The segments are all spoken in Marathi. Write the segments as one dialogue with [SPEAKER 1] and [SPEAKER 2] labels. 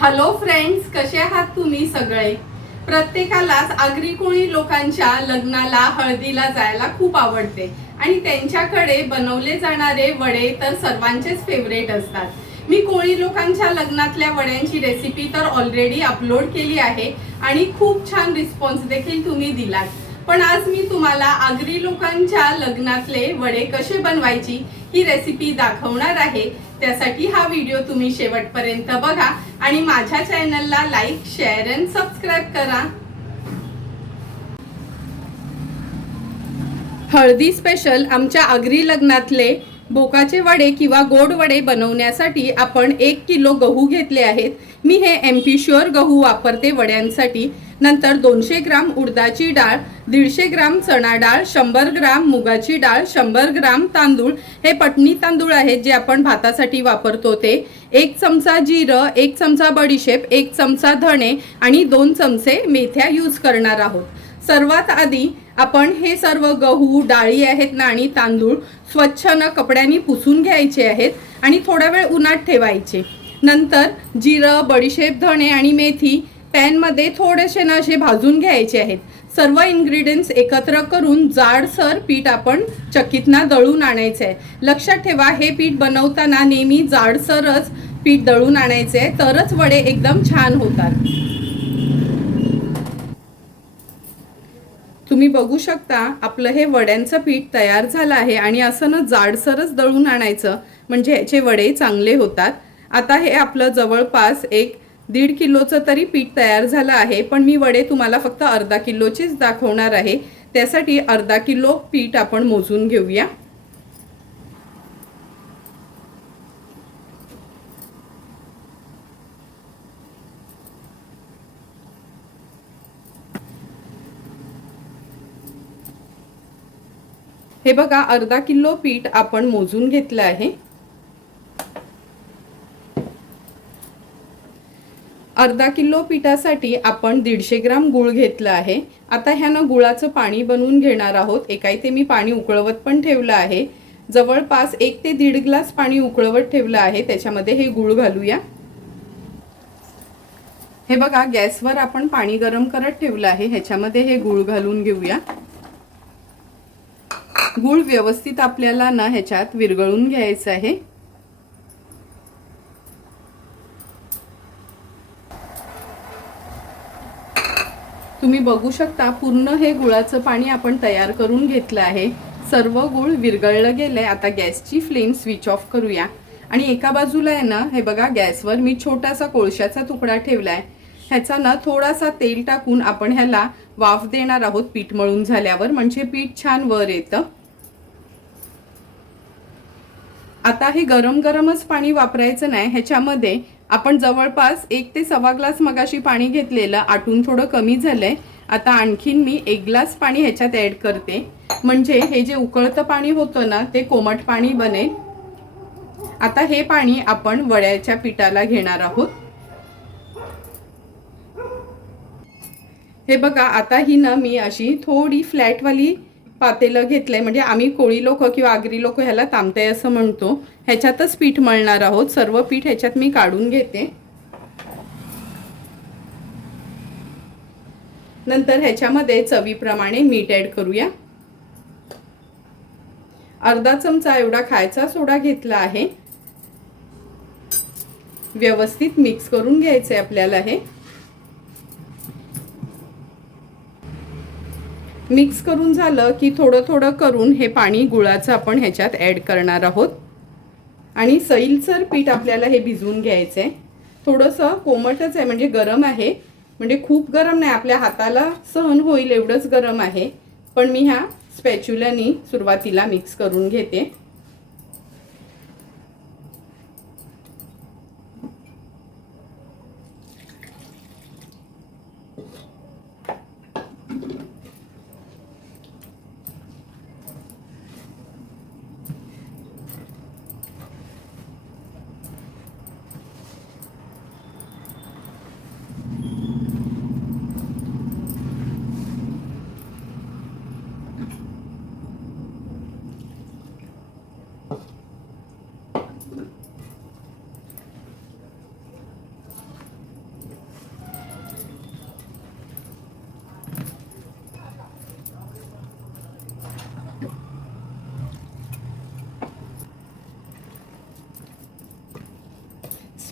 [SPEAKER 1] हॅलो फ्रेंड्स कसे आहात तुम्ही सगळे? प्रत्येकालाच आगरी कोळी लोकांच्या लग्नाला हळदीला जायला खूप आवडते. आणि त्यांच्याकडे बनवले जाणारे वडे तर सर्वांचेच फेवरेट असतात. मी कोळी लोकांच्या लग्नातल्या वड्यांची रेसिपी तर ऑलरेडी अपलोड केली आहे आणि खूप छान रिस्पॉन्स देखील तुम्ही दिलात. पण आज मी तुम्हाला आगरी लोकांच्या लग्नातले वडे कसे बनवायची ही रेसिपी दाखवणार आहे. त्यासाठी हा व्हिडिओ तुम्ही शेवटपर्यंत बघा आणि माझ्या चॅनलला लाईक शेअर अँड सबस्क्राईब करा. हळदी स्पेशल आमच्या आगरी लग्नातले बोकाचे वडे किंवा गोड वडे बनवण्यासाठी आपण एक किलो गहू घेतले आहेत. मी हे एम्पी शुअर गहू वापरते वड्यांसाठी. नंतर दोनशे ग्राम उडदाची डाळ दीडशे ग्राम चणा डाळ शंभर ग्राम मुगाची डाळ शंभर ग्राम तांदूळ. हे पटणी तांदूळ आहेत जे आपण भातासाठी वापरतो ते. एक चमचा जिरं एक चमचा बडीशेप एक चमचा धणे आणि दोन चमचे मेथ्या यूज करणार आहोत. सर्वात आधी आपण हे सर्व गहू डाळी आहेत ना आणि तांदूळ स्वच्छ न कपड्यांनी पुसून घ्यायचे आहेत आणि थोडा वेळ उन्हात ठेवायचे. नंतर जिरं बडीशेप धणे आणि मेथी पॅनमध्ये थोडेसे ना असे भाजून घ्यायचे आहेत. सर्व इन्ग्रेडियंट्स एकत्र करून जाडसर पीठ आपण चकीतना दळून आणायचं आहे. लक्षात ठेवा हे पीठ बनवताना नेहमी जाडसरच पीठ दळून आणायचे आहे. तरच वडे एकदम छान होतात. तुम्ही बघू शकता आपलं हे वड्यांचं पीठ तयार झालं आहे आणि असं ना जाडसरच दळून आणायचं. म्हणजे ह्याचे वडे चांगले होतात. आता हे आपलं जवळपास एक दीड किलोचं तरी पीठ तयार झालं आहे पण मी वडे तुम्हाला फक्त अर्धा किलोचेच दाखवणार आहे. त्यासाठी अर्धा किलो पीठ आपण मोजून घेऊया. हे बघा अर्धा किलो पीठ आपण मोजून घेतलं आहे. अर्धा किलो पिठासाठी आपण दीडशे ग्राम गुळ घेतलं आहे. आता ह्यानं गुळाचं पाणी बनवून घेणार आहोत. एका इथे मी पाणी उकळवत पण ठेवलं आहे. जवळपास एक ते दीड ग्लास पाणी उकळवत ठेवलं आहे. त्याच्यामध्ये हे गुळ घालूया. हे बघा गॅसवर आपण पाणी गरम करत ठेवलं आहे. ह्याच्यामध्ये हे गुळ घालून घेऊया. गुळ व्यवस्थित आपल्याला ना ह्याच्यात विरघळून घ्यायचं आहे. तुम्ही बघू शकता पूर्ण हे गुळाचं पाणी आपण तयार करून घेतलं आहे. सर्व गुळ विरघळलं गेलंय. आता गॅसची फ्लेम स्विच ऑफ करूया. आणि एका बाजूला आहे ना हे बघा गॅसवर मी छोटासा कोळशाचा तुकडा ठेवलाय. ह्याचा ना थोडासा तेल टाकून आपण ह्याला वाफ देणार आहोत पीठ मळून झाल्यावर. म्हणजे पीठ छान वर येतं. आता हे गरम गरमच पाणी वापरायचं नाही. ह्याच्यामध्ये आपण जवळपास एक ते सव्वा ग्लास मगाशी पाणी घेतलेलं आटून थोडं कमी झालंय. आता आणखीन मी एक ग्लास पाणी ह्याच्यात ॲड करते. म्हणजे हे जे उकळतं पाणी होतं ना ते कोमट पाणी बनेल. आता हे पाणी आपण वड्याच्या पिठाला घेणार आहोत. हे बघा आता ही ना मी अशी थोडी फ्लॅटवाली पातेलं घेतलंय. म्हणजे आम्ही कोळी लोक किंवा आगरी लोक ह्याला तामते असं म्हणतो. ह्याच्यातच पीठ मळणार आहोत. सर्व पीठ ह्याच्यात मी काढून घेते. नंतर ह्याच्यामध्ये चवीप्रमाणे मीठ ॲड करूया. अर्धा चमचा एवढा खायचा सोडा घेतला आहे. व्यवस्थित मिक्स करून घ्यायचं आहे आपल्याला हे. मिक्स करून झालं की थोडं थोडं करून हे पाणी गुळाचं आपण ह्याच्यात ॲड करणार आहोत. आणि सैलसर पीठ आपल्याला हे भिजवून घ्यायचं आहे थोडंसं कोमटच आहे म्हणजे गरम आहे. म्हणजे खूप गरम नाही आपल्या हाताला सहन होईल एवढंच गरम आहे. पण मी ह्या स्पॅच्युलानी सुरुवातीला मिक्स करून घेते.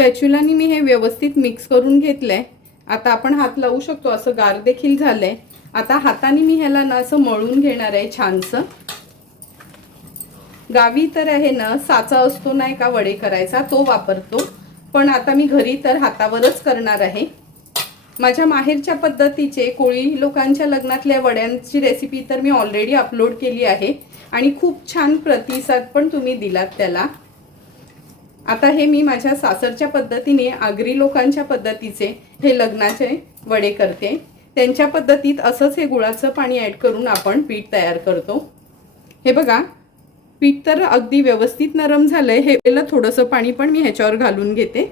[SPEAKER 1] स्पॅच्युलानी मी हे व्यवस्थित मिक्स करून घेतलं आहे आता आपण हात लावू शकतो असं गार देखील झालंय. आता हाताने मी ह्याला ना असं मळून घेणार आहे छानसं. गावी तर आहे ना साचा असतो नाही का वडे करायचा तो वापरतो. पण आता मी घरी तर हातावरच करणार आहे. माझ्या माहेरच्या पद्धतीचे कोळी लोकांच्या लग्नातल्या वड्यांची रेसिपी तर मी ऑलरेडी अपलोड केली आहे. आणि खूप छान प्रतिसाद पण तुम्ही दिलात त्याला. आता हे मी माझ्या सासरच्या पद्धतीने आगरी लोकांच्या पद्धतीचे हे लग्नाचे वडे करते. त्यांच्या पद्धतीत असंच हे गुळाचं पाणी ॲड करून आपण पीठ तयार करतो. हे बघा पीठ तर अगदी व्यवस्थित नरम झालंय. हे पहिलं थोडंसं पाणी पण मी ह्याच्यावर घालून घेते.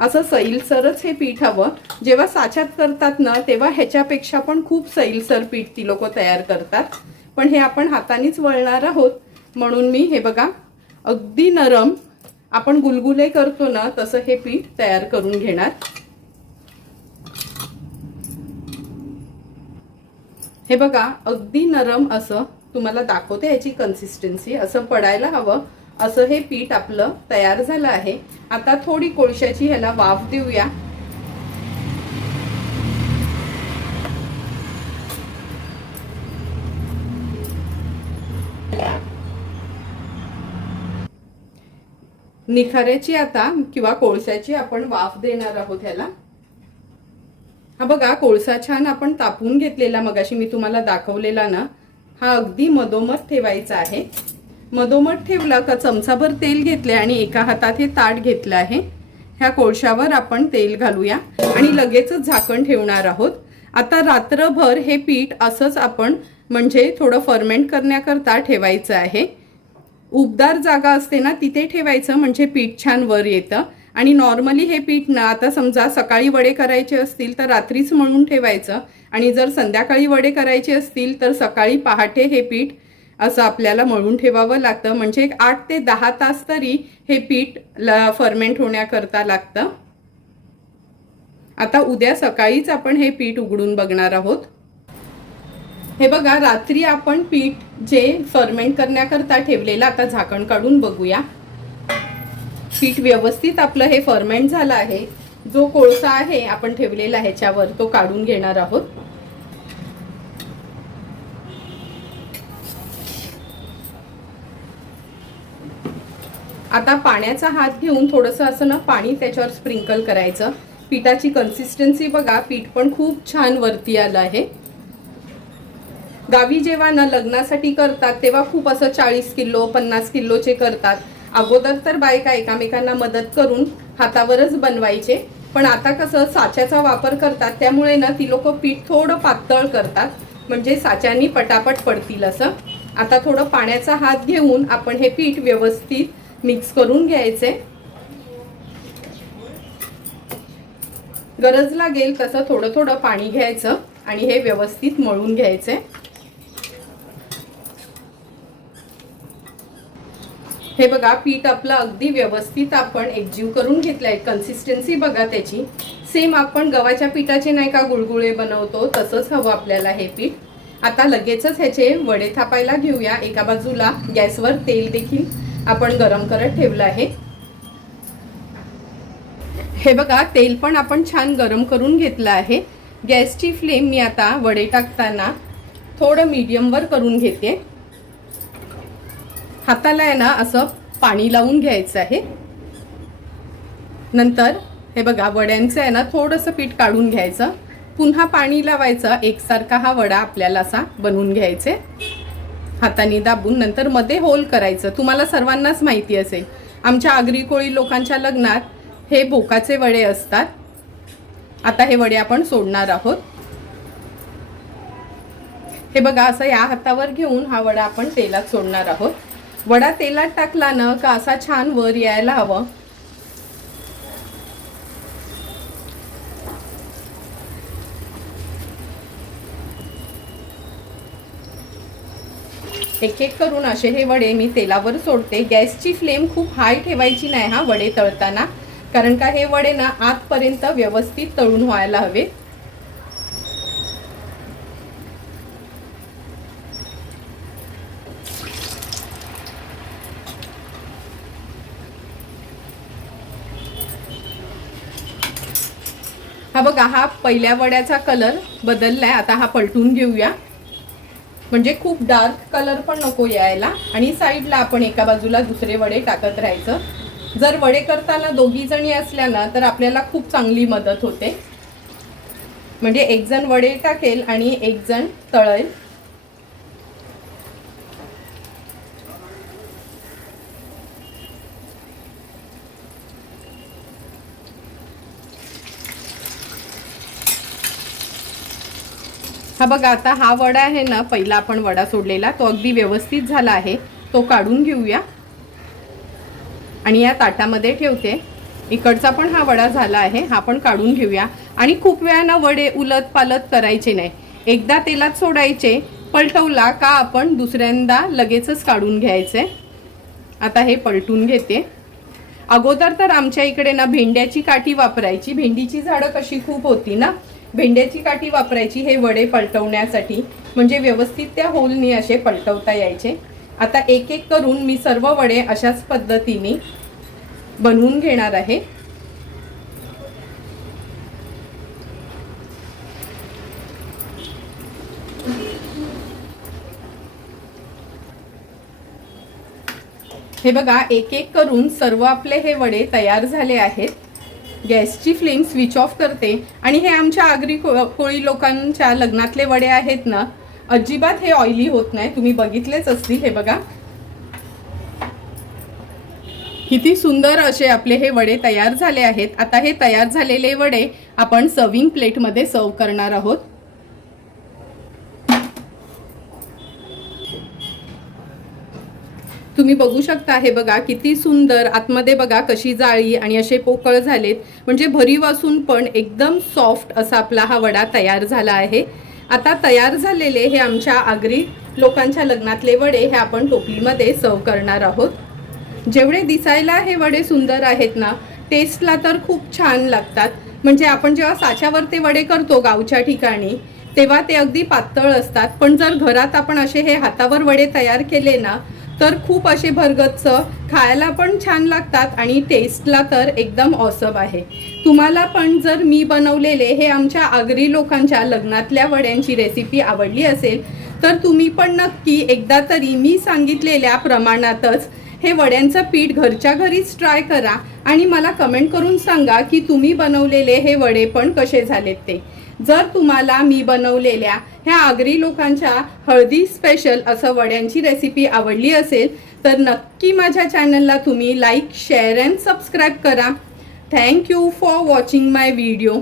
[SPEAKER 1] असं सैलसरच हे पीठ हवं. जेव्हा साच्यात करतात ना तेव्हा ह्याच्यापेक्षा पण खूप सैलसर पीठ ती लोक तयार करतात. पण हे आपण हातानेच वळणार आहोत. म्हणून मी हे बघा अगदी नरम आपण गुलगुले करतो ना तसं हे पीठ तयार करून घेणार. हे बघा अगदी नरम असं तुम्हाला दाखवते याची कन्सिस्टन्सी असं पडायला हवं. असं हे पीठ आपलं तयार झालं आहे. आता थोडी कोळशाची ह्याला वाफ देऊया. निखाऱ्याची आता किंवा कोळशाची आपण वाफ देणार आहोत ह्याला. हा बघा कोळसा छान आपण तापून घेतलेला मगाशी मी तुम्हाला दाखवलेला ना हा अगदी मधोमध ठेवायचा आहे. मधोमध ठेवला का चमचाभर तेल घेतले आणि एका हातात हे ताट घेतलं आहे. ह्या कोळशावर आपण तेल घालूया आणि लगेचच झाकण ठेवणार आहोत. आता रात्रभर हे पीठ असंच आपण म्हणजे थोडं फर्मेंट करण्याकरता ठेवायचं आहे. उबदार जागा असते ना तिथे ठेवायचं म्हणजे पीठ छान वर येतं. आणि नॉर्मली हे पीठ ना आता समजा सकाळी वडे करायचे असतील तर रात्रीच मळून ठेवायचं. आणि जर संध्याकाळी वडे करायचे असतील तर सकाळी पहाटे हे पीठ असं आपल्याला मळून ठेवावं लागतं. म्हणजे एक आठ ते दहा तास तरी हे पीठ फर्मेंट होण्याकरता लागतं. आता उद्या सकाळीच आपण हे पीठ उघडून बघणार आहोत. हे बघा रात्री आपण पीठ जे फर्मेंट करण्याकरता ठेवलेलं आता झाकण काढून बघूया. पीठ व्यवस्थित आपलं हे फर्मेंट झालं आहे. जो कोळसा आहे आपण ठेवलेला ह्याच्यावर तो काढून घेणार आहोत. आता पाण्याचा हात घेऊन थोडंसं असं ना पाणी त्याच्यावर स्प्रिंकल करायचं. पिठाची कन्सिस्टन्सी बघा पीठ पण खूप छान वरती आलं आहे. गावी जेव्हा ना लग्नासाठी करतात तेव्हा खूप असं चाळीस किलो पन्नास किलोचे करतात. अगोदर तर बायका एकामेकांना मदत करून हातावरच बनवायचे पण आता कसं साच्याचा वापर करतात त्यामुळे ना ती लोक पीठ थोडं पातळ करतात म्हणजे साच्यानी पटापट पडतील असं. आता थोडं पाण्याचा हात घेऊन आपण हे पीठ व्यवस्थित मिक्स करून घ्यायचे. गरज लागेल तसं थोडं थोडं पाणी घ्यायचं आणि हे व्यवस्थित मळून घ्यायचे. हे बघा पीठ आपलं अगदी व्यवस्थित आपण एकजीव करून घेतलं आहे कन्सिस्टन्सी बघा त्याची. सेम आपण गव्हाच्या पिठाचे नाही का गुळगुळे बनवतो तसंच हवं आपल्याला हे पीठ. आता लगेचच ह्याचे वडे थापायला घेऊया. एका बाजूला गॅसवर तेल देखील आपण गरम करत ठेवलं आहे. हे बघा तेल पण आपण छान गरम करून घेतलं आहे. गॅसची फ्लेम मी आता वडे टाकताना थोडं मीडियमवर करून घेते. हाताला आहे ना असं पाणी लावून घ्यायचं आहे. नंतर हे बघा वड्यांचं आहे ना थोडंसं पीठ काढून घ्यायचं. पुन्हा पाणी लावायचं एकसारखा हा वडा आपल्याला असा बनवून घ्यायचे. हाताने दाबून नंतर मध्ये होल करायचं. तुम्हाला सर्वांनाच माहिती असेल आमच्या आगरी कोळी लोकांच्या लग्नात हे बोकाचे वडे असतात. आता हे वडे आपण सोडणार आहोत. हे बघा असं या हातावर घेऊन हा वडा आपण तेलात सोडणार आहोत. वडा तेलात टाकला ना का असा छान वर यायला हवं. एक एक करून असे हे वडे मी तेलावर सोडते. गॅसची फ्लेम खूप हाय ठेवायची नाही हा वडे तळताना. कारण का हे वडे ना आतपर्यंत व्यवस्थित तळून व्हायला हवे. हा बघा हा पहिल्या वड्याचा कलर बदललाय. आता हा पलटून घेऊया. म्हणजे खूप डार्क कलर पण नको यायला. आणि साईडला आपण एका बाजूला दुसरे वडे टाकत राहायचं. जर वडे करताना दोघी जणी असल्या ना तर आपल्याला खूप चांगली मदत होते. म्हणजे एक जण वडे टाकेल आणि एक जण तळेल. हा बघा आता हा वडा आहे ना पहिला आपण वडा सोडलेला तो अगदी व्यवस्थित झाला आहे. तो काढून घेऊया. आणि या ताटामध्ये ठेवते. इकडचा पण हा वडा झाला आहे हा पण काढून घेऊया. आणि खूप वेळानं वडे उलत पालत करायचे नाही. एकदा तेलात सोडायचे पलटवला का आपण दुसऱ्यांदा लगेचच काढून घ्यायचे. आता हे पलटून घेते. अगोदर तर आमच्या इकडे ना भेंड्याची काठी वापरायची. भेंडीची झाडं कशी खूप होती ना भेंड्याची काठी वापरायची हे वडे पलटवण्यासाठी. म्हणजे व्यवस्थित त्या होलनी असे पलटवता यायचे. आता एक एक करून मी सर्व वडे अशाच पद्धतीने बनवून घेणार आहे. हे बघा एक एक करून सर्व आपले हे वडे तयार झाले आहेत. गॅसची फ्लेम स्विच ऑफ करते. आणि हे आमच्या आगरी को कोळी लोकांच्या लग्नातले वडे आहेत ना अजिबात हे ऑइली होत नाही. तुम्ही बघितलेच असतील हे बघा. किती सुंदर असे आपले हे वडे तयार झाले आहेत. आता हे तयार झालेले वडे आपण सर्विंग प्लेटमध्ये सर्व करणार आहोत. तुम्ही बघू शकता हे बघा किती सुंदर आतमध्ये बघा कशी जाळी आणि असे पोकळ झालेत. म्हणजे भरीव असून पण एकदम सॉफ्ट असा आपला हा वडा तयार झाला आहे. आता तयार झालेले हे आमच्या आगरी लोकांच्या लग्नातले वडे हे आपण टोपलीमध्ये सर्व करणार आहोत. जेवढे दिसायला हे वडे सुंदर आहेत ना टेस्टला तर खूप छान लागतात. म्हणजे आपण जेव्हा साच्यावर ते वडे करतो गावच्या ठिकाणी तेव्हा ते अगदी पातळ असतात. पण जर घरात आपण असे हे हातावर वडे तयार केले ना तर खूप असे भरगच्च खायला पण छान लागतात आणि टेस्टला तर एकदम ऑसब आहे. तुम्हाला पण जर मी बनवलेले हे आमच्या आगरी लोकांच्या लग्नातल्या वड्यांची रेसिपी आवडली असेल तर तुम्ही पण नक्की एकदा तरी मी सांगितलेल्या प्रमाणातच हे वड्यांचं पीठ घरच्या घरीच ट्राय करा आणि मला कमेंट करून सांगा की तुम्ही बनवलेले हे वडे पण कसे झालेत ते. जर तुम्हाला मी बनवलेल्या ह्या आगरी लोकांच्या हळदी स्पेशल असं वड्यांची रेसिपी आवडली असेल तर नक्की माझ्या चॅनलला तुम्ही लाईक शेअर अँड सबस्क्राईब करा. Thank you for watching my video